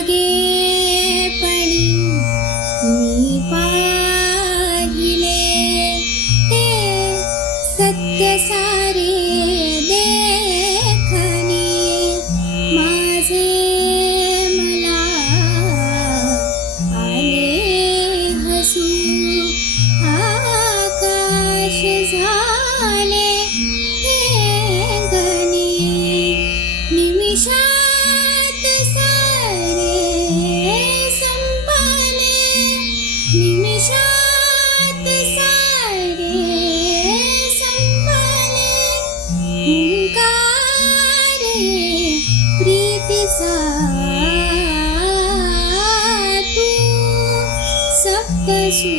जागेपणी मी पाहिले ते सत्य सारे देखणे माझे मला आले हसू आकाश झाले गणी निमिषात सारे संपले निमिषात सारे संपले हुंकार प्रीतीचा तू सप्तसू